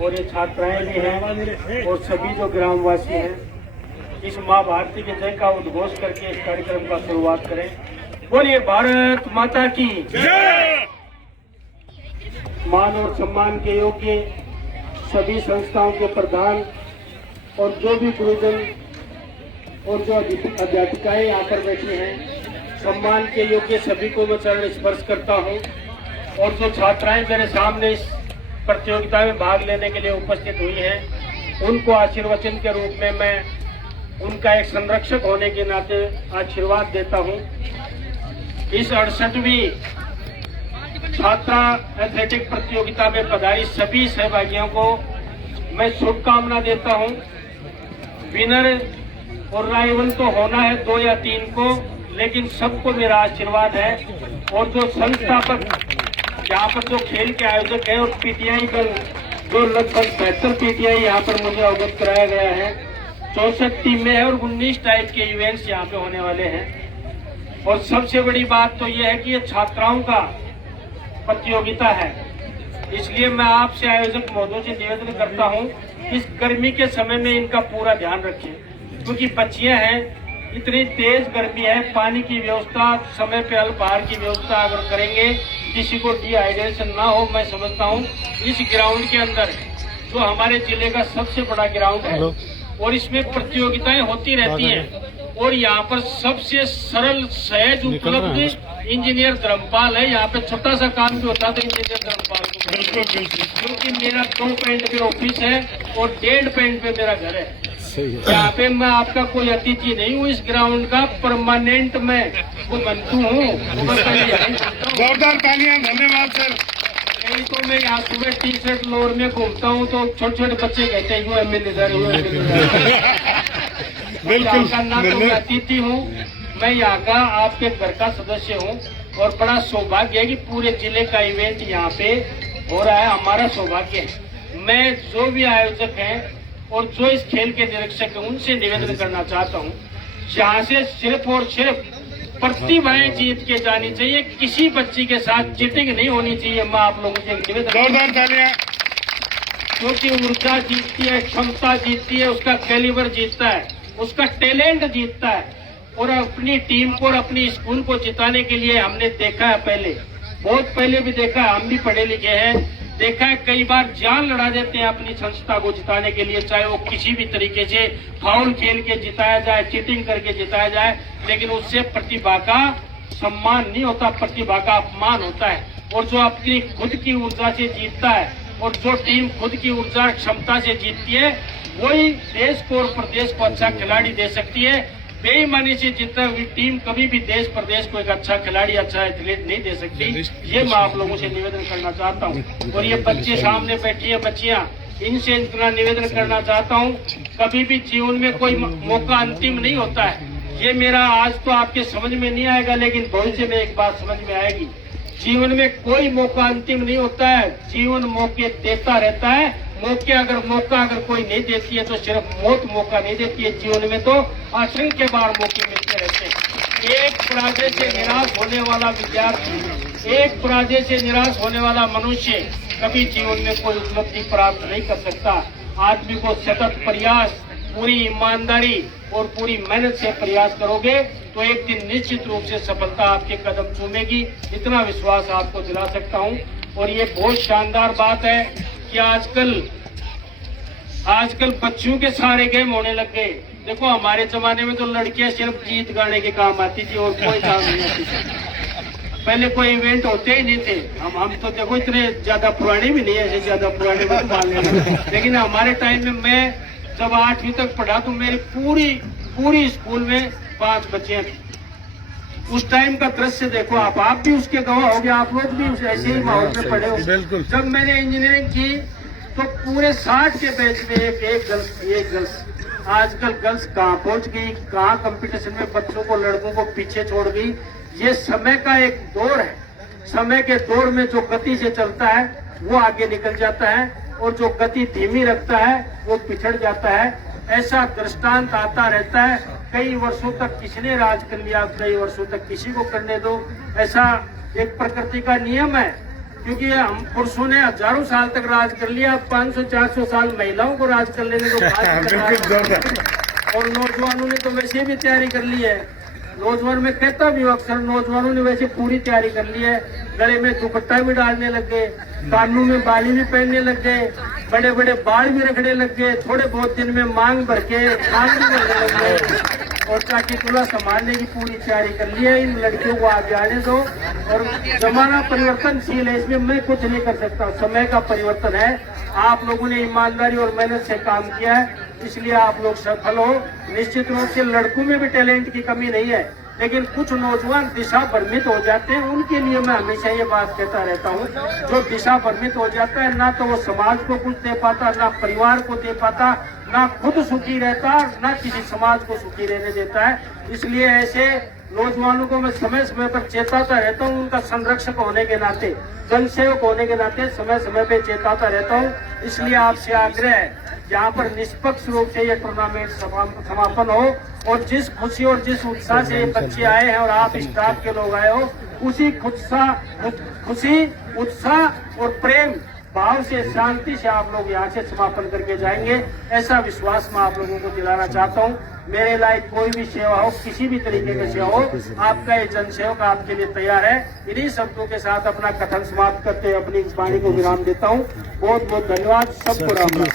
और ये छात्राएं भी हैं और सभी जो ग्रामवासी हैं इस माँ भारती के जय का उद्घोष करके इस कार्यक्रम का शुरुआत करें। बोलिए भारत माता की जय। मान और सम्मान के योग्य सभी संस्थाओं के प्रधान और जो भी गुरुजन और जो अध्यापिकाएं यहाँ पर बैठी हैं, सम्मान के योग्य सभी को मैं चरण स्पर्श करता हूँ। और जो छात्राएं मेरे सामने इस प्रतियोगिता में भाग लेने के लिए उपस्थित हुई हैं, उनको आशीर्वचन के रूप में मैं उनका एक संरक्षक होने के नाते आशीर्वाद देता हूँ। इस 68वीं छात्रा एथलेटिक प्रतियोगिता में पधारी सभी सहभागियों को मैं शुभकामना देता हूं। विनर और राइवल तो होना है 2 या 3 को, लेकिन सबको मेरा आशीर्वाद है। और जो संस्थापक यहाँ पर जो खेल के आयोजक है और पीटीआई का जो लगभग 72 पीटीआई यहाँ पर मुझे अवगत कराया गया है, 64 टीमें हैं और 19 टाइप के इवेंट्स यहाँ पे होने वाले हैं। और सबसे बड़ी बात तो यह है कि ये छात्राओं का प्रतियोगिता है, इसलिए मैं आपसे आयोजक महोदय से निवेदन करता हूं इस गर्मी के समय में इनका पूरा ध्यान रखें, क्योंकि बच्चियां हैं, इतनी तेज गर्मी है। पानी की व्यवस्था समय पे अल्पाहार की व्यवस्था अगर करेंगे, किसी को डिहाइड्रेशन ना हो, मैं समझता हूं इस ग्राउंड के अंदर जो हमारे जिले का सबसे बड़ा ग्राउंड है और इसमें प्रतियोगिताएं होती रहती हैं। और यहाँ पर सबसे सरल सहज उपलब्ध इंजीनियर धर्मपाल है। यहाँ पे छोटा सा काम भी होता तो इंजीनियर धर्मपाल को, क्योंकि मेरा 2 पॉइंट पे ऑफिस है और 1.5 पॉइंट पे मेरा घर है। यहाँ पे मैं आपका कोई अतिथि नहीं हूँ, इस ग्राउंड का परमानेंट मैं वो बनतू हूँ। जोरदार तालियां, धन्यवाद सर। कहीं तो मैं यहाँ सुबह टी-शर्ट लोअर में घूमता हूँ तो छोटे छोटे बच्चे कहते हैं यू एमएलए मैं अतिथि हूँ, मैं यहाँ का आपके घर का सदस्य हूँ। और बड़ा सौभाग्य है कि पूरे जिले का इवेंट यहाँ पे हो रहा है, हमारा सौभाग्य है। मैं जो भी आयोजक हैं और जो इस खेल के निरीक्षक हैं उनसे निवेदन करना चाहता हूँ, यहाँ से सिर्फ और सिर्फ प्रतिभाएं जीत के जानी चाहिए, किसी बच्ची के साथ चीटिंग नहीं होनी चाहिए। मैं आप लोगों से निवेदन, क्योंकि ऊर्जा जीतती है, क्षमता जीतती है, उसका कैलिबर जीतता है, उसका टैलेंट जीतता है। और अपनी टीम को और अपनी स्कूल को जिताने के लिए हमने देखा है, पहले बहुत पहले भी देखा है, हम भी पढ़े लिखे हैं, देखा है कई बार जान लड़ा देते हैं अपनी संस्था को जिताने के लिए, चाहे वो किसी भी तरीके से फाउल खेल के जिताया जाए, चीटिंग करके जिताया जाए, लेकिन उससे प्रतिभा का सम्मान नहीं होता, प्रतिभा का अपमान होता है। और जो अपनी खुद की ऊर्जा से जीतता है और जो टीम खुद की ऊर्जा क्षमता से जीतती है, वही देश को और प्रदेश को अच्छा खिलाड़ी दे सकती है। बेईमानी से जीतती हुई टीम कभी भी देश प्रदेश को एक अच्छा खिलाड़ी, अच्छा एथलीट नहीं दे सकती। ये मैं आप लोगों से निवेदन करना चाहता हूँ। और ये बच्चे सामने बैठी है, बच्चियाँ, इनसे इतना निवेदन करना चाहता हूँ, कभी भी जीवन में कोई मौका अंतिम नहीं होता है। ये मेरा आज तो आपके समझ में नहीं आएगा, लेकिन भविष्य में एक बात समझ में आएगी। जीवन में कोई मौका अंतिम नहीं होता है, जीवन मौके देता रहता है। मौका अगर कोई नहीं देती है तो सिर्फ मौत मौका नहीं देती है, जीवन में तो असंख्य बार मौके मिलते रहते हैं। एक पराजय से निराश होने वाला विद्यार्थी, एक पराजय से निराश होने वाला मनुष्य कभी जीवन में कोई उपलब्धि प्राप्त नहीं कर सकता। आदमी को सतत प्रयास, पूरी ईमानदारी और पूरी मेहनत से प्रयास करोगे तो एक दिन निश्चित रूप से सफलता आपके कदम चूमेगी, इतना विश्वास आपको दिला सकता हूं। और ये बहुत शानदार बात है कि आजकल बच्चों के सारे गेम होने लग गए। देखो हमारे जमाने में तो लड़कियां सिर्फ गीत गाने के काम आती थी और कोई काम नहीं आती थी। पहले कोई इवेंट होते ही नहीं थे। हम तो देखो इतने ज्यादा पुराने भी नहीं है, ऐसे ज्यादा पुराने भी तो लेकिन हमारे टाइम में मैं जब 8वीं तक पढ़ा तो मेरी पूरी स्कूल में 5 बच्चियां थी। उस टाइम का दृश्य देखो आप भी उसके गवाह हो गए, आप लोग भी ऐसे ही माहौल में पढ़े हो। जब मैंने इंजीनियरिंग की तो पूरे 60 के बैच में एक गर्ल्स। आजकल गर्ल्स कहाँ पहुंच गई, कहाँ कंपटीशन में बच्चों को, लड़कों को पीछे छोड़ गई। ये समय का एक दौर है, समय के दौर में जो गति से चलता है वो आगे निकल जाता है और जो गति धीमी रखता है वो पिछड़ जाता है। ऐसा दृष्टांत आता रहता है। कई वर्षों तक किसने राज कर लिया, कई वर्षों तक किसी को करने दो। ऐसा एक प्रकृति का नियम है क्योंकि हम पुरुषों ने हजारों साल तक राज कर लिया, अब 500-400 साल महिलाओं को राज कर लेने को बिल्कुल जोरदार। और नौजवानों ने तो वैसे भी तैयारी कर ली है। नौजवान में कहता भी हूँ अक्सर, नौजवानों ने वैसे पूरी तैयारी कर ली है। गले में दुपट्टा भी डालने लग गए, कानों में बाली भी पहनने लग गए, बड़े बड़े बाल भी रखने लग गए, थोड़े बहुत दिन में मांग भर के मांग भी भरने लग गए, और ताकि तुला संभालने की पूरी तैयारी कर ली है। इन लड़कियों को आगे आने दो। और जमाना परिवर्तनशील है, इसमें मैं कुछ नहीं कर सकता, समय का परिवर्तन है। आप लोगों ने ईमानदारी और मेहनत से काम किया है, इसलिए आप लोग सफल हो। निश्चित रूप से लड़कों में भी टैलेंट की कमी नहीं है, लेकिन कुछ नौजवान दिशा भ्रमित हो जाते हैं। उनके लिए मैं हमेशा ये बात कहता रहता हूँ, जो दिशा भ्रमित हो जाता है, ना तो वो समाज को कुछ दे पाता, ना परिवार को दे पाता, ना खुद सुखी रहता, ना किसी समाज को सुखी रहने देता है। इसलिए ऐसे नौजवानों को मैं समय समय पर चेताता रहता हूँ। उनका संरक्षक होने के नाते, जनसेवक होने के नाते समय समय पर चेताता रहता हूँ। इसलिए आपसे आग्रह है, जहाँ पर निष्पक्ष रूप से ये टूर्नामेंट समापन हो, और जिस खुशी और जिस उत्साह से ये बच्चे आए हैं और आप स्टाफ के लोग आए हो, उसी खुशी, उत्साह और प्रेम भाव से, शांति से आप लोग यहाँ से समापन करके जाएंगे। ऐसा विश्वास मैं आप लोगों को दिलाना चाहता हूँ। मेरे लायक कोई भी सेवा हो, किसी भी तरीके की सेवा हो, आपका ये जनसेवक आपके लिए तैयार है। इन्हीं शब्दों के साथ अपना कथन समाप्त करते हुए अपनी वाणी को विराम देता हूँ। बहुत बहुत धन्यवाद, सबको राम राम।